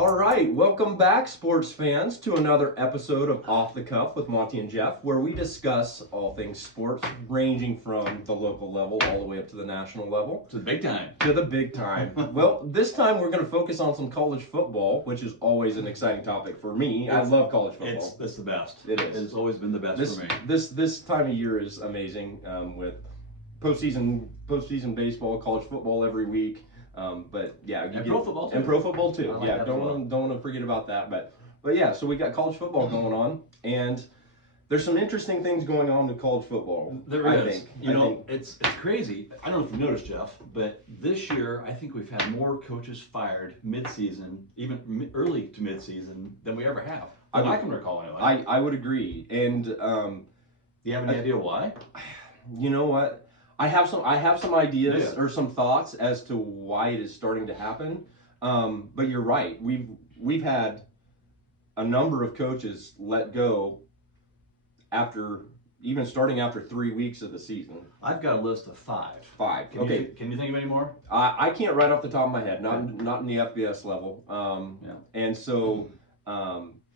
All right, welcome back, sports fans, to another episode of Off the Cuff with Monte and Geoff, where we discuss all things sports, ranging from the local level all the way up to the national level. To the big time. To the big time. Well, this time we're going to focus on some college football, which is always an exciting topic for me. I love college football. It's the best. It is. It's always been the best for me. This time of year is amazing with postseason baseball, college football every week. But yeah, and pro football too. And pro football too. Like yeah, don't want to forget about that. But yeah, so we got college football going on, and there's some interesting things going on with college football. There is. I think. It's crazy. I don't know if you noticed, Jeff, but this year I think we've had more coaches fired mid-season, even early to mid-season, than we ever have. I can recall anyway. I would agree. And do you have any idea why? You know what? I have some ideas or some thoughts as to why it is starting to happen. But you're right. We've had a number of coaches let go starting after 3 weeks of the season. I've got a list of five. Okay. Can you think of any more? I can't right off the top of my head. Not in the FBS level. And so.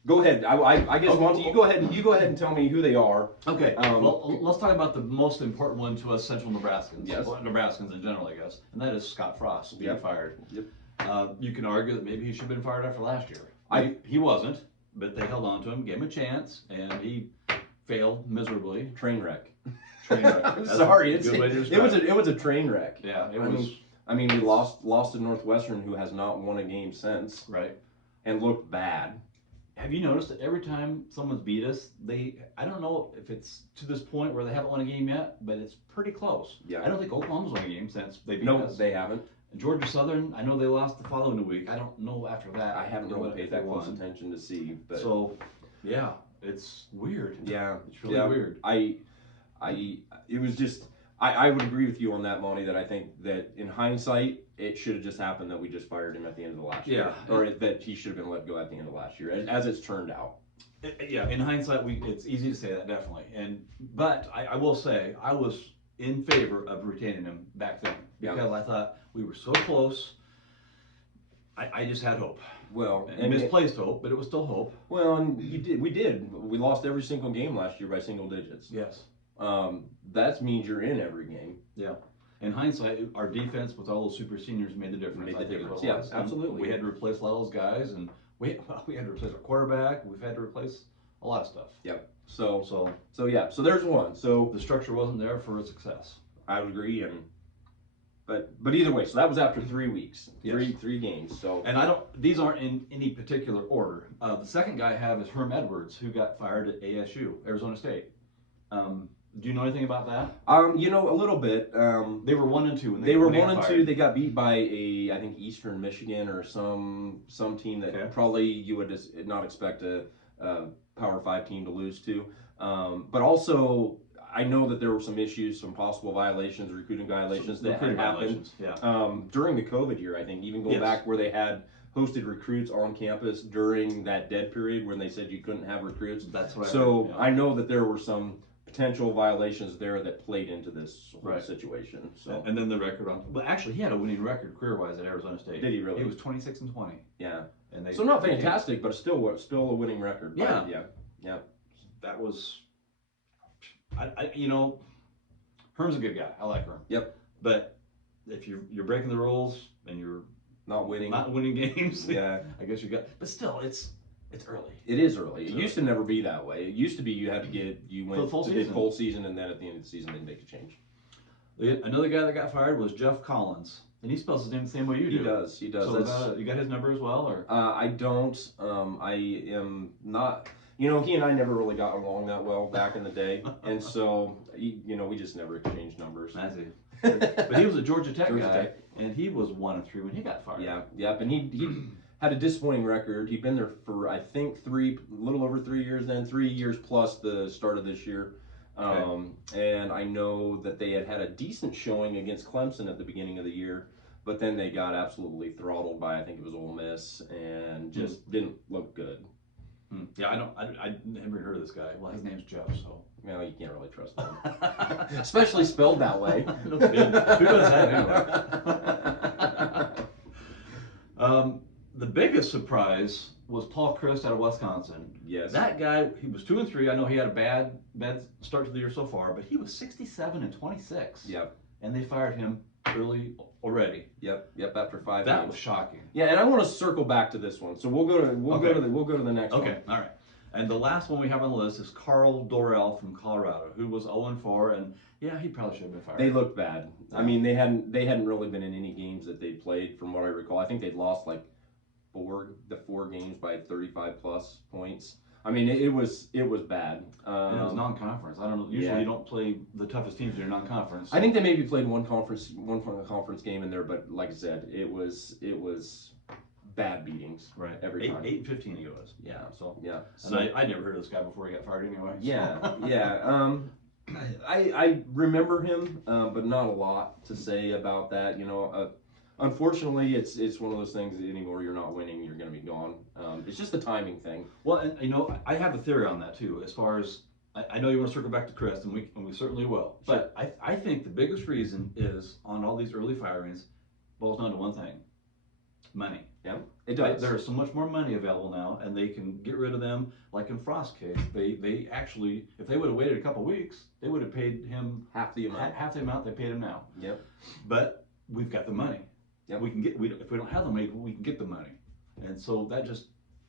Go ahead. I guess Monty, you go ahead and tell me who they are. Okay. Well, let's talk about the most important one to us Central Nebraskans. Yes. Well, Nebraskans in general, I guess, and that is Scott Frost being fired. Yep. You can argue that maybe he should have been fired after last year. He wasn't, but they held on to him, gave him a chance, and he failed miserably. Train wreck. I'm sorry. It was a train wreck. Yeah. It was. I mean, we lost to Northwestern, who has not won a game since. Right. And looked bad. Have you noticed that every time someone's beat us, I don't know if it's to this point where they haven't won a game yet, but it's pretty close. Yeah. I don't think Oklahoma's won a game since they beat us. No, they haven't. Georgia Southern, I know they lost the following week. I don't know after that. I haven't really paid that close attention to see. But so, yeah, it's weird. Yeah. It's really weird. It was just, I would agree with you on that, Monty, that I think that in hindsight, it should have just happened that we just fired him at the end of the last year. Or that he should have been let go at the end of last year, as it's turned out. Yeah, in hindsight, it's easy to say that, definitely. But I will say, I was in favor of retaining him back then. Because I thought we were so close. I just had hope. Well, and misplaced hope, but it was still hope. Well, and we did. We lost every single game last year by single digits. Yes. That means you're in every game. Yeah. In hindsight, our defense with all those super seniors made the difference. Yeah, absolutely. We had to replace a lot of those guys, and we had to replace our quarterback. We've had to replace a lot of stuff. Yep. So there's one. So the structure wasn't there for its success. I would agree, but either way, so that was after 3 weeks, three games. So these aren't in any particular order. The second guy I have is Herm Edwards, who got fired at ASU, Arizona State. Do you know anything about that? A little bit. They were 1-2 when they were 1-2. They got beat by I think Eastern Michigan or some team that probably you would just not expect a Power 5 team to lose to. But also, I know that there were some issues, some possible violations, recruiting violations that had happened during the COVID year. I think even going back where they had hosted recruits on campus during that dead period when they said you couldn't have recruits. That's right. So I know that there were some potential violations there that played into this whole situation. So and then the record actually he had a winning record career-wise at Arizona State. Did he really? He was 26-20. Yeah. And so not fantastic, but still a winning record. Yeah. Yeah. That was Herm's a good guy. I like Herm. Yep. But if you're breaking the rules and you're not winning games, I guess you got. But still, it's early. It is early. It used to never be that way. It used to be you went to the full season, and then at the end of the season they make a change. Another guy that got fired was Jeff Collins, and he spells his name the same way you do. He does. So you got his number as well, or? I don't. I am not. He and I never really got along that well back in the day, and so we just never exchanged numbers. I see. But he was a Georgia Tech guy, and he was 1-3 when he got fired. Yeah, and he had a disappointing record. He'd been there for I think a little over 3 years. Then 3 years plus the start of this year. And I know that they had a decent showing against Clemson at the beginning of the year, but then they got absolutely throttled by I think it was Ole Miss and just didn't look good. Yeah, I never heard of this guy. Well, his name's Jeff, so. Well, you can't really trust him. Especially spelled that way. No kidding. Who does that anyway? The biggest surprise was Paul Chryst out of Wisconsin. Yes. That guy, he was 2-3. I know he had a bad start to the year so far, but he was 67-26. Yep. And they fired him early already. Yep. After 5 That games. was shocking. Yeah, and I want to circle back to this one. So we'll go to the next one. Okay, all right. And the last one we have on the list is Carl Dorrell from Colorado, who was 0-4, and yeah, he probably should have been fired. They looked bad. I mean, they hadn't really been in any games that they played, from what I recall. I think they'd lost like four games by 35 plus points. I mean, it was bad. And it was non-conference. I don't know. Usually, you don't play the toughest teams in your non-conference. I think they maybe played one conference game in there, but like I said, it was bad beatings. Right. Every time. 8-15 he was. Yeah. So. Yeah. So, and I never heard of this guy before he got fired anyway. So. Yeah. I remember him, but not a lot to say about that. You know, unfortunately, it's one of those things that anymore you're not winning, you're going to be gone. It's just the timing thing. Well, and you know, I have a theory on that too. As far as I know, you want to circle back to Chris, and we certainly will. Sure. But I think the biggest reason is on all these early firings boils down to one thing: money. Yeah, it does. There's so much more money available now, and they can get rid of them. Like in Frost's case, they actually, if they would have waited a couple weeks, they would have paid him half the amount they paid him now. Yep. But we've got the money. Yep. If we don't have the money, we can get the money, and so that just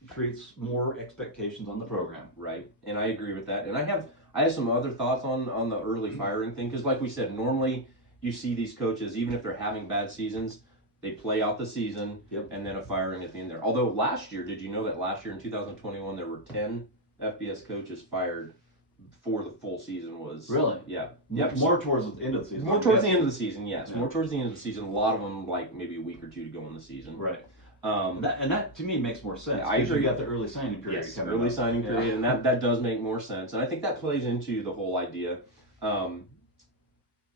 creates more expectations on the program. Right, and I agree with that. And I have some other thoughts on the early firing thing, because like we said, normally you see these coaches, even if they're having bad seasons, they play out the season, and then a firing at the end there. Although last year, did you know that last year in 2021 there were 10 FBS coaches fired before the full season was? Really? Yeah. Yep. More towards the end of the season. More towards the end of the season, yes. Yeah. More towards the end of the season. A lot of them like maybe a week or two to go in the season. Right. That to me makes more sense. Yeah, I agree. You got the early signing period. Yes, early signing period, and that does make more sense. And I think that plays into the whole idea.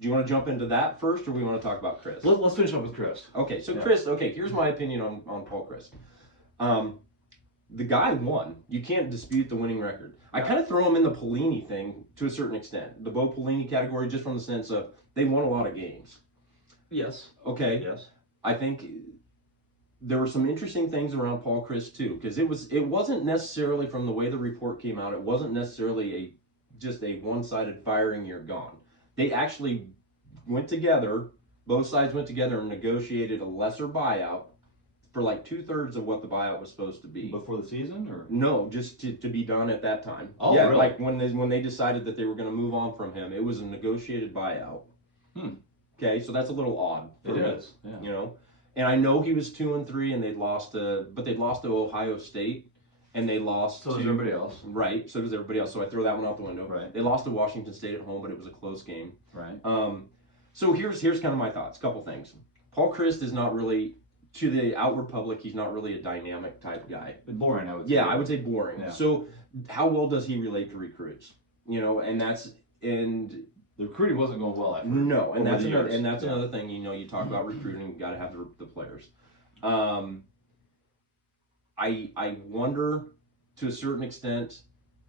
Do you want to jump into that first, or we want to talk about Chris? Let's finish up with Chris. Okay, so Chris, here's my opinion on Paul Chryst. The guy won. You can't dispute the winning record. I kind of throw him in the Pelini thing to a certain extent. The Bo Pelini category, just from the sense of they won a lot of games. Yes. Okay. Yes. I think there were some interesting things around Paul Chryst too, because it wasn't necessarily, from the way the report came out, it wasn't necessarily just a one-sided firing, you're gone. They actually went together, both sides went together and negotiated a lesser buyout for like 2/3 of what the buyout was supposed to be. Before the season, or? No, just to be done at that time. Oh, yeah, really? Like when they decided that they were going to move on from him, it was a negotiated buyout. Okay, so that's a little odd. It is, yeah. You know, and I know he was 2-3, and they'd lost to Ohio State, and they lost to everybody else. Right, so does everybody else. So I throw that one out the window. Right. They lost to Washington State at home, but it was a close game. Right. So here's kind of my thoughts. Couple things. Paul Chryst is not really, to the outward public, he's not really a dynamic type guy. Boring, I would say. Yeah, I would say boring. Yeah. So how well does he relate to recruits? You know, and the recruiting wasn't going well. No, and that's another thing. You know, you talk about recruiting, you got to have the players. I wonder, to a certain extent,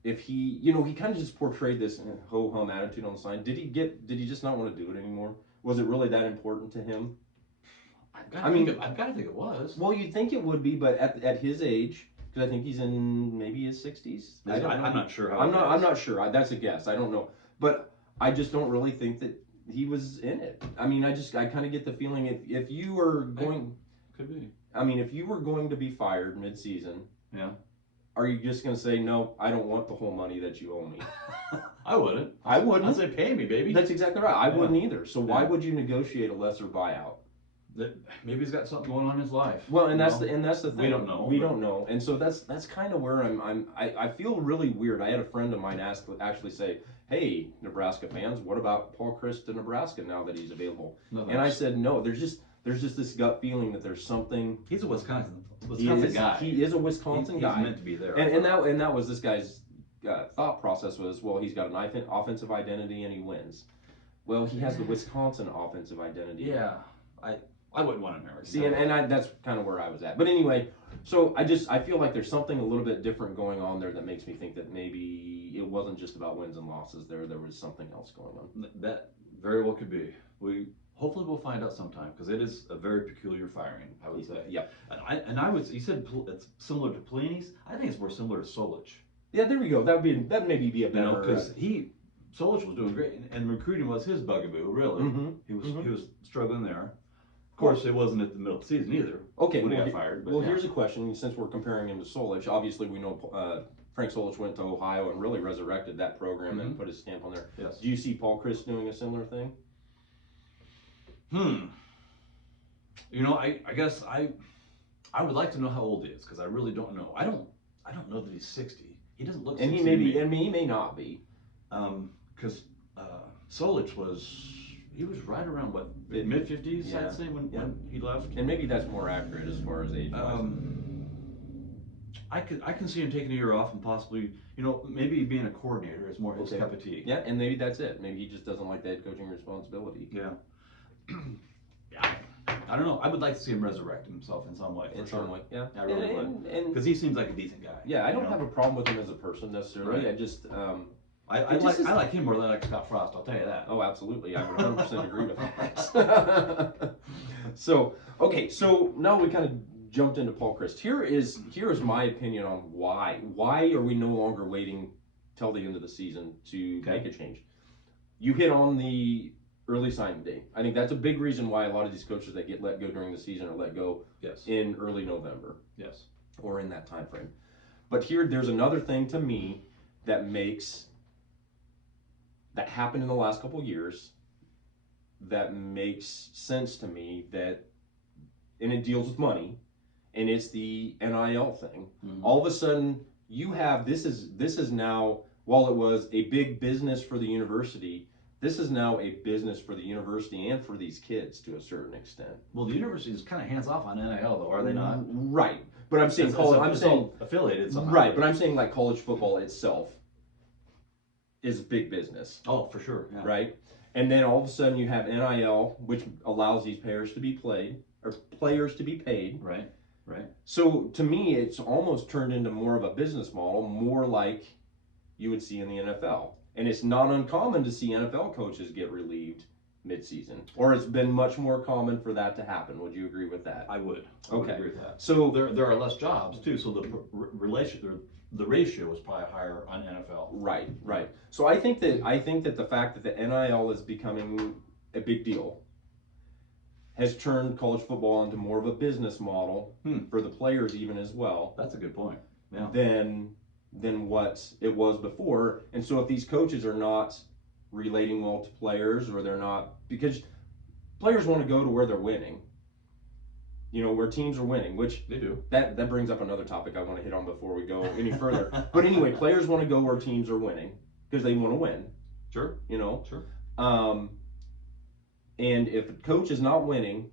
if he kind of just portrayed this ho-hum attitude on the sign. Did he just not want to do it anymore? Was it really that important to him? I've got to think it was. Well, you'd think it would be, but at his age, because I think he's in maybe his 60s. I'm not sure. I'm not sure. That's a guess. I don't know, but I just don't really think that he was in it. I mean, I kind of get the feeling if you were going, could be. I mean, if you were going to be fired mid-season, yeah. Are you just going to say, no, I don't want the whole money that you owe me? I wouldn't. I'd say, pay me, baby. That's exactly right. I wouldn't either. So why would you negotiate a lesser buyout? Maybe he's got something going on in his life. Well, and that's the thing. We don't know. We don't know. And so that's kind of where I feel really weird. I had a friend of mine actually say, hey, Nebraska fans, what about Paul Chryst to Nebraska now that he's available? And I said, no, there's just this gut feeling that there's something. He's a Wisconsin guy. He is a Wisconsin guy. He's meant to be there. And that was this guy's thought process was, well, he's got an offensive identity and he wins. Well, he has the Wisconsin offensive identity. Yeah, I wouldn't want him here. See, and that's kind of where I was at. But anyway, so I feel like there's something a little bit different going on there that makes me think that maybe it wasn't just about wins and losses. There was something else going on. That very well could be. We hopefully we'll find out sometime, because it is a very peculiar firing, I would say. Yeah. You said it's similar to Pelini's. I think it's more similar to Solich. Yeah, there we go. That maybe be a better. Because Solich was doing great, and recruiting was his bugaboo. Really, he was struggling there. Of course, it wasn't at the middle of the season either. Okay, when he got fired. But here's a question. Since we're comparing him to Solich, obviously we know Frank Solich went to Ohio and really resurrected that program and put his stamp on there. Yes. Do you see Paul Chryst doing a similar thing? I guess I would like to know how old he is, because I really don't know. I don't know that he's 60. He doesn't look 60. And he may not be. Because Solich was right around what, mid-50s, I'd say, when he left. And maybe that's more accurate as far as age wise. I can see him taking a year off and possibly, maybe being a coordinator is more his cup of tea. Yeah, and maybe that's it. Maybe he just doesn't like the head coaching responsibility. Yeah. I don't know. I would like to see him resurrect himself in some way. Some way, yeah. I really would. Because he seems like a decent guy. Yeah, I don't have a problem with him as a person necessarily. Right. I just. I like him more than I like Scott Frost, I'll tell you that. Oh, absolutely. I would 100% agree with that. So now we kind of jumped into Paul Chryst. Here is my opinion on why. Why are we no longer waiting till the end of the season to make a change? You hit on the early signing day. I think that's a big reason why a lot of these coaches that get let go during the season are let go in early November. Yes. Or in that time frame. But there's another thing to me that happened in the last couple of years that makes sense to me, and it deals with money, and it's the NIL thing. All of a sudden you have this is now, while it was a big business for the university, this is now a business for the university and for these kids to a certain extent. Well, the university is kind of hands off on NIL, though, are they not? Right, but I'm saying affiliated somehow. Right, but I'm saying like college football itself is big business. Oh, for sure. Yeah. Right, and then all of a sudden you have NIL, which allows these players to be paid. Right. Right. So to me, it's almost turned into more of a business model, more like you would see in the NFL. And it's not uncommon to see NFL coaches get relieved mid-season, or it's been much more common for that to happen. Would you agree with that? I would. Okay. I would agree with that. So there are less jobs too, so the ratio is probably higher on NFL. Right. So I think that the fact that the NIL is becoming a big deal has turned college football into more of a business model for the players even as well. That's a good point. Yeah. Than what it was before. And so if these coaches are not relating well to players, or they're not, because players want to go to where they're winning, where teams are winning, which they do. That brings up another topic I want to hit on before we go any further. But anyway, players want to go where teams are winning because they want to win. Sure. Sure. And if a coach is not winning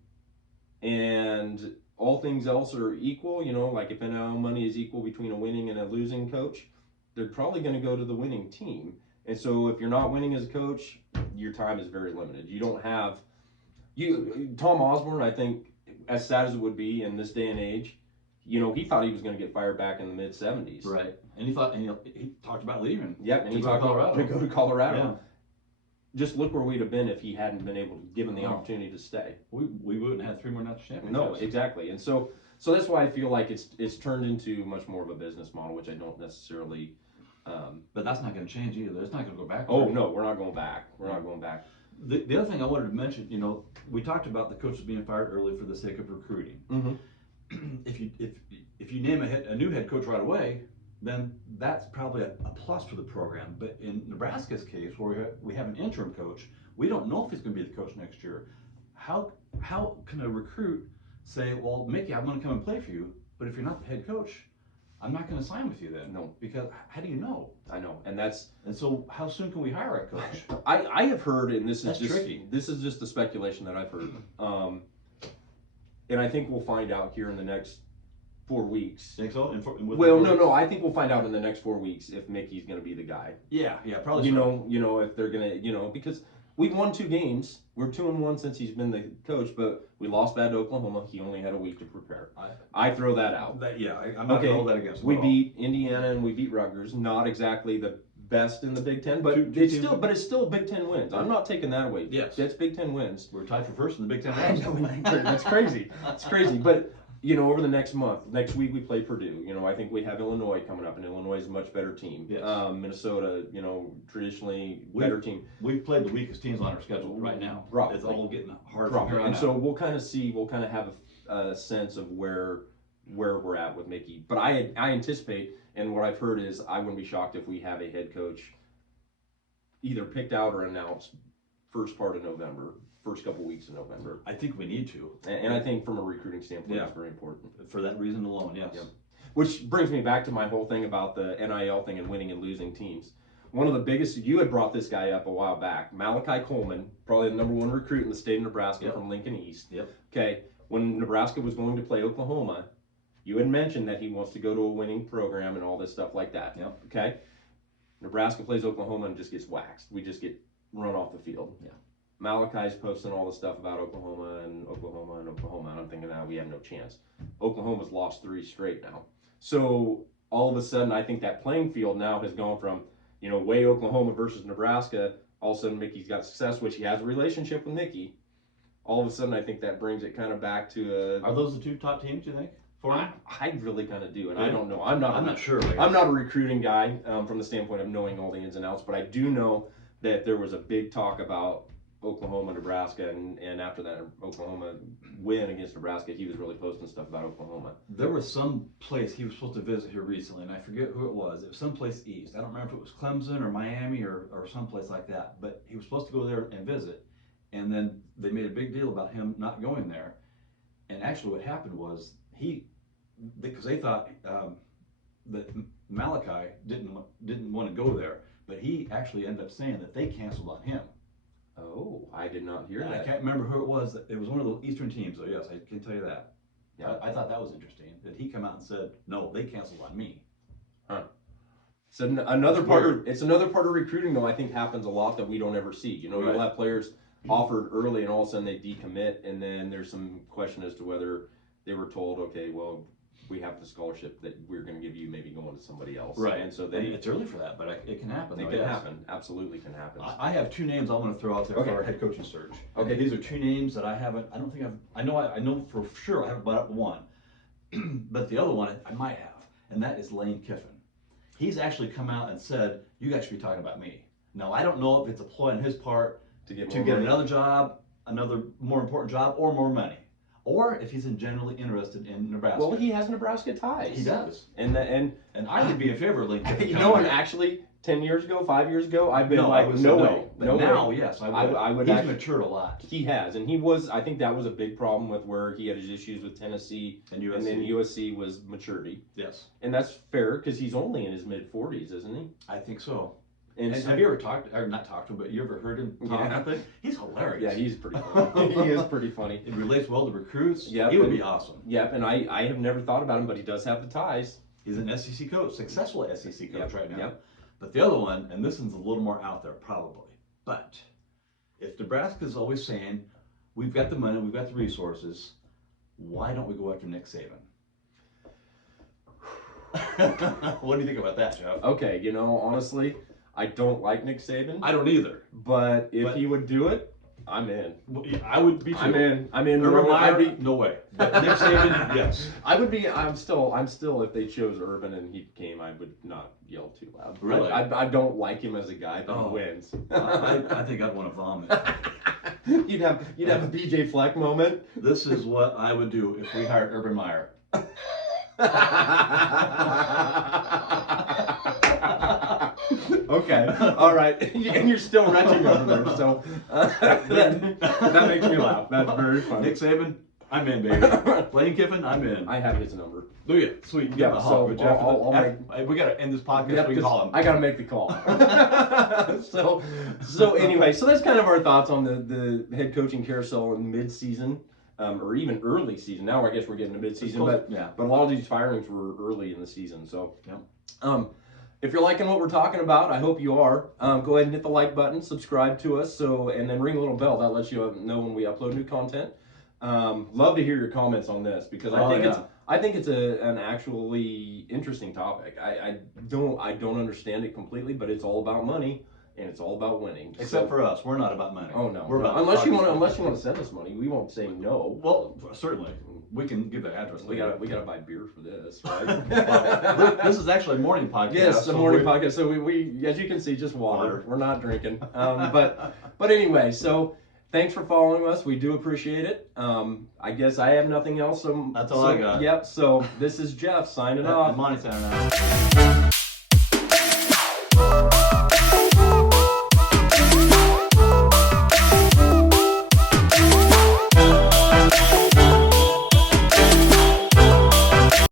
and all things else are equal, like if NIL money is equal between a winning and a losing coach, they're probably going to go to the winning team. And so if you're not winning as a coach, your time is very limited. You don't have, Tom Osborne, I think, as sad as it would be in this day and age, he thought he was going to get fired back in the mid 70s. Right. And he talked about leaving. Yep. And he talked about to go to Colorado. Yeah. Just look where we'd have been if he hadn't been able to give him the opportunity to stay. We wouldn't have 3 more national championships. No, exactly. And so that's why I feel like it's turned into much more of a business model, which I don't necessarily. But that's not going to change either. It's not going to go back. Oh no, we're not going back. We're not going back. The other thing I wanted to mention, we talked about the coaches being fired early for the sake of recruiting. If you name a new head coach right away, then that's probably a plus for the program. But in Nebraska's case, where we have an interim coach, we don't know if he's going to be the coach next year. How can a recruit say, well, Mickey, I'm going to come and play for you, but if you're not the head coach, I'm not going to sign with you then? No. Because how do you know? I know. And so how soon can we hire a coach? I have heard, and this is tricky. This is just the speculation that I've heard. And I think we'll find out here in the next 4 weeks. Think so? No. I think we'll find out in the next 4 weeks if Mickey's going to be the guy. Yeah, probably. If they're going to, because we've won 2 games. We're 2-1 since he's been the coach, but we lost bad to Oklahoma. He only had a week to prepare. I throw that out. I'm not going to hold that against him. We beat Indiana and we beat Rutgers. Not exactly the best in the Big Ten, but it's still Big Ten wins. I'm not taking that away. Yes, that's Big Ten wins. We're tied for first in the Big Ten. I know, that's crazy. It's crazy, but over the next week we play Purdue. I think we have Illinois coming up, and Illinois is a much better team. Yes. Minnesota, traditionally better team. We've played the weakest teams on our schedule right now. Probably. It's all getting hard. And so we'll kind of have a sense of where we're at with Mickey. But I anticipate, and what I've heard is, I wouldn't be shocked if we have a head coach either picked out or announced first part of November. First couple weeks in November. I think we need to. And I think from a recruiting standpoint, it's very important. For that reason alone, yes. Yep. Which brings me back to my whole thing about the NIL thing and winning and losing teams. One of the biggest, you had brought this guy up a while back, Malachi Coleman, probably the #1 recruit in the state of Nebraska from Lincoln East. Yep. Okay, when Nebraska was going to play Oklahoma, you had mentioned that he wants to go to a winning program and all this stuff like that. Yep. Okay, Nebraska plays Oklahoma and just gets waxed. We just get run off the field. Yeah. Malachi's posting all the stuff about Oklahoma, and I'm thinking, we have no chance. Oklahoma's lost 3 straight now. So all of a sudden, I think that playing field now has gone from, way Oklahoma versus Nebraska. All of a sudden, Mickey's got success, which he has a relationship with Mickey. All of a sudden, I think that brings it kind of back to Are those the 2 top teams, you think? I really kind of do, and I don't know. I'm not sure. I'm not a recruiting guy from the standpoint of knowing all the ins and outs, but I do know that there was a big talk about Oklahoma, Nebraska, and after that Oklahoma win against Nebraska, he was really posting stuff about Oklahoma. There was some place he was supposed to visit here recently, and I forget who it was. It was someplace east. I don't remember if it was Clemson or Miami or someplace like that, but he was supposed to go there and visit, and then they made a big deal about him not going there. And actually what happened was because they thought that Malachi didn't want to go there, but he actually ended up saying that they canceled on him. Oh, I did not hear that. I can't remember who it was. It was one of the Eastern teams, though. Yes, I can tell you that. Yeah, I thought that was interesting that he came out and said, "No, they canceled on me." Huh. So another part of recruiting, though, I think happens a lot that we don't ever see. You'll have players offered early, and all of a sudden they decommit, and then there's some question as to whether they were told, okay, well, we have the scholarship that we're going to give you, maybe going to somebody else. Right. And so it's early for that, but it can happen. It can happen. Absolutely can happen. I have 2 names I want to throw out there for our head coaching search. Okay. These are 2 names that I know for sure I haven't brought up one, but the other one I might have, and that is Lane Kiffin. He's actually come out and said, "You guys should be talking about me." Now, I don't know if it's a ploy on his part to get another job, another more important job, or more money. Or if he's generally interested in Nebraska. Well, he has Nebraska ties. He does. And I would be in favor of Lane Kiffin. And actually, 10 years ago, 5 years ago, I've been no way. But now, yes, I would. He's matured a lot. He has, and I think that was a big problem with where he had his issues with Tennessee and USC. And then USC was maturity. Yes. And that's fair because he's only in his mid-40s, isn't he? I think so. And have you ever not talked to him, but you ever heard him talk about that? He's hilarious. Yeah, he's pretty funny. He is pretty funny. It relates well to recruits. Yeah, he would be awesome. Yep, and I have never thought about him, but he does have the ties. He's an SEC coach, successful SEC coach right now. Yep. But the other one, and this one's a little more out there probably, but if Nebraska's always saying, we've got the money, we've got the resources, why don't we go after Nick Saban? What do you think about that, Jeff? Okay, honestly, I don't like Nick Saban. I don't either. But if he would do it, I'm in. I would be too. I'm in. Urban Meyer, no way. But Nick Saban, yes. I'm still, if they chose Urban and he came, I would not yell too loud. Really? I don't like him as a guy, but he wins. I think I'd want to vomit. You'd have a BJ Fleck moment. This is what I would do if we hired Urban Meyer. Okay, all right, and you're still wrenching over there, so that makes me laugh. That's very funny. Nick Saban, I'm in, baby. Lane Kiffin, I'm in. I have his number. Do you? Sweet. Yeah. So we gotta end this podcast. So we can call him. I gotta make the call. so anyway, so that's kind of our thoughts on the head coaching carousel in mid-season. Or even early season. Now I guess we're getting to mid-season, but a lot of these firings were early in the season. So, if you're liking what we're talking about, I hope you are. Go ahead and hit the like button, subscribe to us, and then ring the little bell. That lets you know when we upload new content. Love to hear your comments on this because I think it's an actually interesting topic. I don't understand it completely, but it's all about money and it's all about winning. Except for us, we're not about money. Oh no, we're about unless you want to send us money, we won't say no. Well, certainly. We can give the address. We gotta buy beer for this, right? Well, this is actually a morning podcast. Yes, a morning podcast. So we, as you can see, just water. We're not drinking. But anyway, so thanks for following us. We do appreciate it. I guess I have nothing else. That's all I got. Yep. So this is Jeff signing off. Monte signing off.